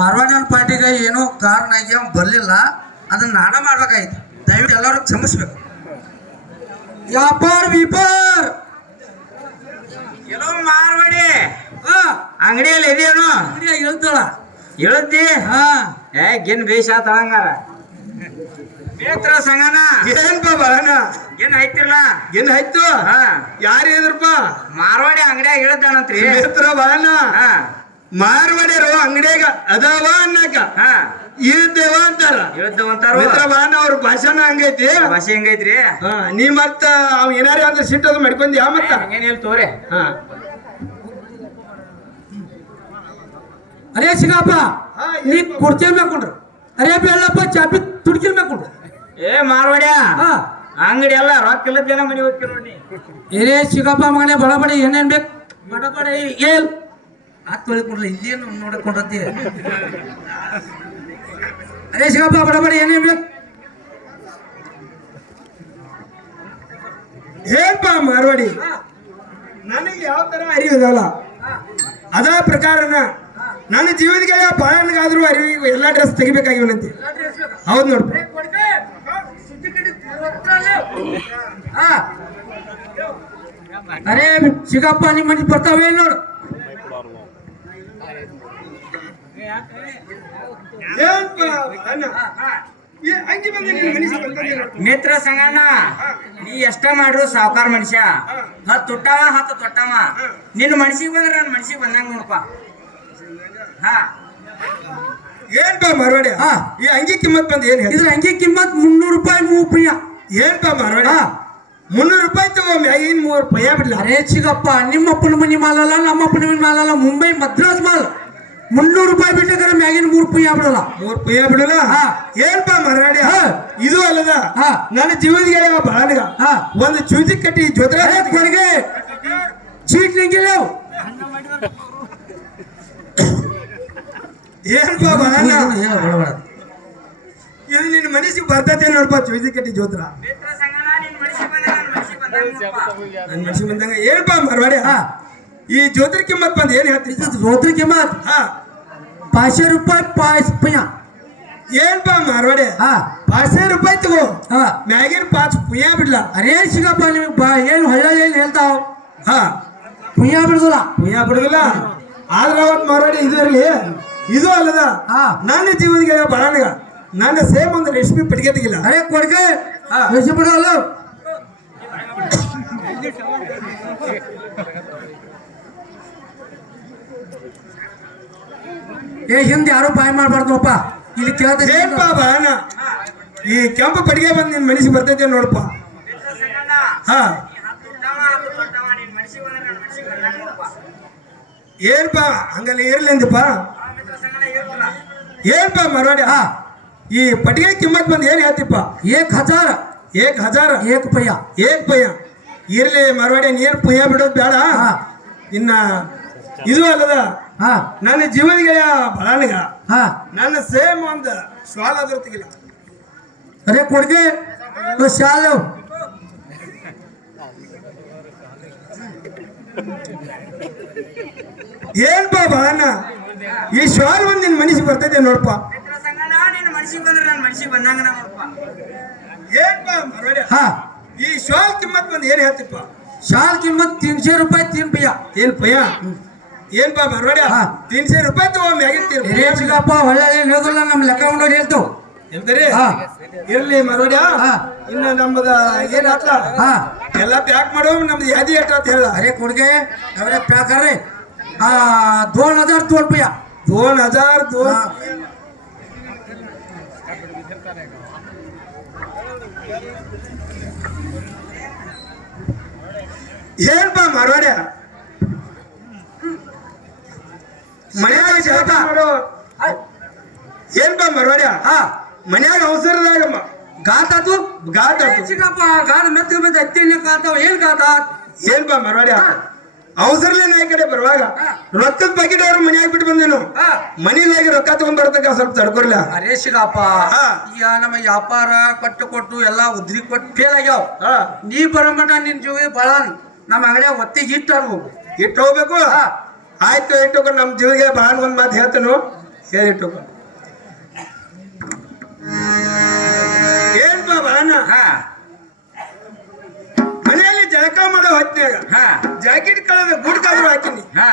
ಮಾರ್ವಾಡಿಯನ್ ಪಾರ್ಟಿಗೆ ಏನೋ ಕಾರಣ ಆಗಿ ಅವ್ನು ಬರಲಿಲ್ಲ, ಅದನ್ನ ನಾಡ ಮಾಡ್ಬೇಕಾಯ್ತು. ದಯವಿಟ್ಟು ಎಲ್ಲರೂ ಕ್ಷಮಿಸ್ಬೇಕು. ವ್ಯಾಪಾರ ವಿಪಾರ್ ಎಲ್ಲೋ ಮಾರ್ವಾಡಿ ಅಂಗಡಿಯಲ್ಲಿ ಇದೆಯೇನು? ಅಂಗಡಿಯಾಗ ಹೇಳ್ತಾಳ ಹೇಳತ್ತಿ ಗಿನ್ ಬೇಷ ತಳಂಗಾರ ಬೇತ್ರ ಸಂಗನ ಏನ್ಪಾ ಬಹನ ಏನ್ ಆಯ್ತಿಲ್ಲ ಏನ್ ಆಯ್ತು? ಯಾರು ಇದ್ರಪ್ಪ? ಮಾರ್ವಾಡಿ ಅಂಗಡಿಯಾಗ ಹೇಳ್ತಾನಂತ್ರಿ ಬೇತ್ರ ಬಹನ ಮಾರ್ವಾಡ್ಯಾರು ಅಂಗಡಿಯಾಗ ಅದಾವ ಅನ್ನಕ ಇದ್ದೇವ ಅಂತಾರ. ಹೇಳ್ತವಂತಾರ ಮಿತ್ರ ಬಹನ ಅವ್ರ ಭಾಷಣ ಹಂಗೈತಿ. ಭಾಷೆ ಹೆಂಗೈತ್ರಿ? ನೀ ಮತ್ತ ಅವ್ ಏನಾರ ಅಂದ್ರೆ ಸಿಟ್ಟು ಅದು ಮಾಡ್ಕೊಂಡ್ಯಾ ಮತ್ತ? ಏನ್ ಹೇಳ್ತವ್ರಿ? ಅರೇ ಸಿಗಪ್ಪ ನೀ ಕುರ್ಚಿ ಮೇಕೊಂಡ್ರು, ಅರೇ ಬೆಳ್ಳಪ್ಪ ಚಾಪಿ ತುಡ್ಕಿಲ್ ಮೇಕೊಂಡ್ರು. ಏ ಮಾರ್ವಾಡ್ಯ ಅಂಗಡಿ ಎಲ್ಲ ರೊಕ್ಕ ಇಲ್ಲದ ಜನ ಮನೆ ಹೋಗ್ತಿ ನೋಡಿ. ಏರೇ ಸಿಗಪ್ಪ ಮಗನೇ ಬಡ ಬಡ ಏನೇನ್ ಬೇಕು ಬಡ ಬಡ ಏಲ್ ಆತ್ ತೊಳಿಕೊಂಡ್ರೆ ಇಲ್ಲೇನು ನೋಡಕೊಂಡ್ರತಿ. ಅರೇ ಸಿಗಪ್ಪ ಬಡ ಬಡ ಏನೇನ್ ಬೇಕು? ಏನ್ಪಾ ಮಾರ್ವಾಡಿ, ನನಗೆ ಯಾವ ತರ ಅರಿವುದಲ್ಲ ಅದ ಪ್ರಕಾರನ ನನ್ನ ಜೀವನಕ್ಕೆ ಬಾಳನ್ಗಾದ್ರೂ ಅರಿವು ಎಲ್ಲಾ ಡ್ರೆಸ್ ತೆಗಿಬೇಕಾಗಿವನಂತೆ. ಹೌದ್ ನೋಡ್ಪ. ಅರೇ ಸಿಗಪ್ಪ ನಿಮ್ಮ ಮನೆ ಬರ್ತಾವೆ ನೋಡು. ಮಿತ್ರ ಸಂಗಣ್ಣ ನೀ ಎಷ್ಟ ಮಾಡ್ರು ಸಾವುಕಾರ ಮನುಷ್ಯ, ಹತ್ತು ತುಟ್ಟವ ಹತ್ತು ತೊಟ್ಟವ. ನಿನ್ನ ಮನ್ಸಿಗೆ ಬಂದ್ರ ನನ್ನ ಮನ್ಸಿಗೆ ಬಂದಂಗ ನೋಡಪ್ಪ. ಏನ್ಪಾ ಮಾರ್ವಾಡಿ ಈ ಅಂಗಿ ಕಿಮ್ಮತ್ ಬಂದ್ ಏನ್ ಇದ್ರ ಅಂಗಿ ಕಿಮ್ಮತ್ 300 ರೂಪಾಯಿ ಮೂಪ್ರಿಯ. ಏನ್ಪಾ ಮಾರ್ವಾಡಿ 300 ರೂಪಾಯಿ ತಗೋ ಮ್ಯಾಗಿನ್ 3 ರೂಪಾಯಿ ಬಿಡ್ಲ. ಅರೇ ಚಿಗಪ್ಪ ನಿಮ್ಮಪ್ಪನ ಮನಿ ಮಾಲಲ್ಲ ನಮ್ಮಪ್ಪನ ಮನಿ ಮಾಲಲ್ಲ, ಮುಂಬೈ ಮದ್ರಾಸ್ ಮಾಲ್. 300 ರೂಪಾಯಿ ಬಿಟ್ಟರೆ ಮ್ಯಾಗಿನ 3 ರೂಪಾಯಿ ಬಿಡಲ್ಲ. 3 ರೂಪಾಯಿ ಬಿಡಲ್ಲ. ಏನ್ಪಾ ಮಾರ್ವಾಡಿ ಇದು ಅಲ್ಲದ ನನ್ನ ಜೀವನಗೆ ಬಾಳಗ ಒಂದು ಚೂಜಿ ಕಟ್ಟಿ ಜೊತೆ ಕೊನೆಗೆ ಚೀಟ್ ನಿಂಗಿಲ್ಲ. ಏನ್ಪಾ ಬಾಳ ಇದು ನಿನ್ನ ಮನಸ್ಸಿಗೆ ಬರ್ತೈತೆ ನೋಡ್ಪಾ ಚೂಜಿ ಕಟ್ಟಿ ಜೋತ್ರ ನನ್ನ ಮನಸ್ಸಿಗೆ ಬಂದಂಗ. ಏನ್ಪಾ ಮಾರ್ವಾಡಿ ಈ ಜ್ಯೋತಿ ಕಿಮ್ಮತ್ ಬಂದ್ ಏನ್ ಹೇಳ್ತೀರಿ? ಜ್ಯೋತಿ ಕಿಮ್ಮತ್ 500 ರೂಪಾಯಿ 5 ಪುಯ್ಯ. ಏನ್ಪಾ ಮಾರ್ವಾಡಿ 500 ರೂಪಾಯಿ ತಗೋ ಮ್ಯಾಗಿನ 5 ಪುಯ್ಯ ಬಿಡ್ಲ. ಅರೇ ಸಿಗಪ್ಪ ನಿಮ್ಗೆ ಏನು ಹಳ್ಳ ಏನು ಹೇಳ್ತಾವ ಪುಯ್ಯ ಬಿಡುದಿಲ್ಲ. ಪುಯ್ಯ ಬಿಡುದಿಲ್ಲ ಆದ್ರ ಅವತ್ ಮಾರ್ವಾಡಿ ಇದು ಇರ್ಲಿ ಇದು ಅಲ್ಲದ ನನ್ನ ಜೀವನಿಗೆ ಬಾಳನಗ ನನ್ನ ಸೇಮ್ ಒಂದು ರೆಸಿಪಿ ಪಟ್ಟಿಗೆ ತೆಗಿಲ್ಲ. ಅರೇ ಕೊಡ್ಗೆ ರೆಸಿಪಿ ಬಿಡಲ್ಲ. ಏ ಹಿಂದೆ ಯಾರು ಬಾಯ್ ಮಾಡ್ಬಾರ್ದಪ್ಪ, ಇಲ್ಲಿ ಕೇಳ್ತೇನೆ. ಏನ್ಪಾ ಬಾಣ ಈ ಕೆಂಪು ಪಟ್ಟಿಗೆ ಬಂದ್ ನಿನ್ ಮನಸ್ಸಿಗೆ ಬರ್ತೈತೆ ನೋಡಪ್ಪ. ಏನ್ಪಾ ಹಂಗಲ್ಲ ಇರ್ಲಿ ಅಂದಪ್ಪ. ಏನ್ಪಾ ಮಾರ್ವಾಡಿ ಈ ಪಟ್ಟಿಗೆ ಕಿಮ್ಮತ್ ಬಂದ್ ಏನ್ ಹೇಳ್ತಿಪ್ಪ? 1000 1 ಪಯ್ಯ ಇರ್ಲಿ ಮಾರ್ವಾಡಿ. ನೀರ್ ಪುಯ್ಯ ಬಿಡೋದು ಬೇಡ. ಇನ್ನ ಇದು ಅಲ್ಲದ ನನ್ನ ಜೀವನಿಗೆ ಬಳನಿಗ ನನ್ನ ಸೇಮ್ ಒಂದು ಶಾಲ್ ಆದ್ರೂ ತೆಗಿಲ್ಲ. ಅರೆ ಕೊಡ್ಗೆ ಶಾಲು ಏನ್ಪಾ ಬಾಳಣ್ಣ ಈ ಶಾಲ್ ಒಂದ್ ನಿನ್ ಮನಸ್ಸಿಗೆ ಬರ್ತೈತೆ ನೋಡಪ್ಪ. ಏನ್ಪಾ ಮಾರ್ವಾಡಿ ಈ ಶಾಲ್ ಕಿಮ್ಮತ್ ಬಂದ್ ಏನ್ ಹೇಳ್ತಿಪ್ಪ? ಶಾಲ್ ಕಿಮ್ಮತ್ 300 ರೂಪಾಯಿ 3 ಪಯ್ಯ. 3 ಪಯ್ಯ ಏನ್ಪಾ ಮಾರ್ವಾಡಿ 300 ರೂಪಾಯಿ ತಗೋ ಮ್ಯಾಗಿನ ಸಿಗಪ್ಪ ಒಳ್ಳೆ ಹೇಳೋದಿಲ್ಲ. ನಮ್ಮ ಲೆಕ್ಕ ಉಂಡೋಗಿ ಹೇಳ್ತೇವೆ ಹೇಳ್ತಾರೆ. ಇರ್ಲಿ ಮಾರ್ವಾಡಿ ಇನ್ನು ನಮ್ಮದ ಏನ್ ಆತ ಎಲ್ಲ ಪ್ಯಾಕ್ ಮಾಡೋ ನಮ್ದು ಯಾದಿ ಎಷ್ಟ ಅಂತ ಹೇಳ. ಅರೆ ಕೊಡ್ಗೆ ಅವರೇ ಪ್ಯಾಕ್ ಅರ್ರಿ 2000 ರೂಪಾಯಿ 2000 ಏನ್ಪಾ ಮಾರ್ವಾಡಿ ಮನ್ಯಾಗ ಜಳಕ ಮಾಡೋ ಏನ್ಪಾ ಮಾರ್ವಾಡಿ ಮನ್ಯಾಗ ಅವಸರದಾಗ ಗಾತಾತು ಚಿಕ್ಕಪ್ಪ ಗಾದ ಮೆತ್ತಗೆ ಮೆತ್ತ ಹತ್ತಿನ ಕಾಂತಾವ ಏನ್ ಗಾತ? ಏನ್ಪಾ ಮಾರ್ವಾಡಿ ಅವಸರಲೇ ನಾ ಈ ಕಡೆ ಬರುವಾಗ ರೊಕ್ಕದ ಪ್ಯಾಕೆಟ್ ಅವ್ರು ಮನ್ಯಾಗ ಬಿಟ್ಟು ಬಂದೇನು ಮನೆಯಾಗಿ ರೊಕ್ಕ ತಗೊಂಡ್ ಬರ್ತಕ್ಕ ಸ್ವಲ್ಪ ತಡ್ಕೊರ್ಲ. ಅರೇ ಸಿಗಪ್ಪ ಈಗ ನಮ್ಮ ವ್ಯಾಪಾರ ಕೊಟ್ಟು ಎಲ್ಲ ಉದ್ರಿ ಕೊಟ್ಟು ಫೇಲ್ ಆಗ್ಯಾವ. ನೀ ಬರೋಮಟ ನಿನ್ ಜೀವ ಬಾಳ ನಮ್ಮ ಅಂಗಡಿಯಾಗ ಒತ್ತಿಗೆ ಇಟ್ಟು ಹೋಗ್ಬೇಕು. ಆಯ್ತು ಇಟ್ಟು ನಮ್ ಜೀವಿಗೆ ಬಾಳ ಒಂದ್ ಮಾತು ಹೇಳ್ತೇನು. ಕೇಳಿಟ್ಟು ಏನ್ಪ ಬಾಳಣ್ಣ ಹಾ ಮನೆಯಲ್ಲಿ ಜಳಕ ಮಾಡೋ ಹೊತ್ನ್ಯಾಗ ಹಾ ಜಾಕೆಟ್ ಕಳೆದ ಗುಡ್ಕಾದ್ರು ಹಾಕಿನಿ ಹಾ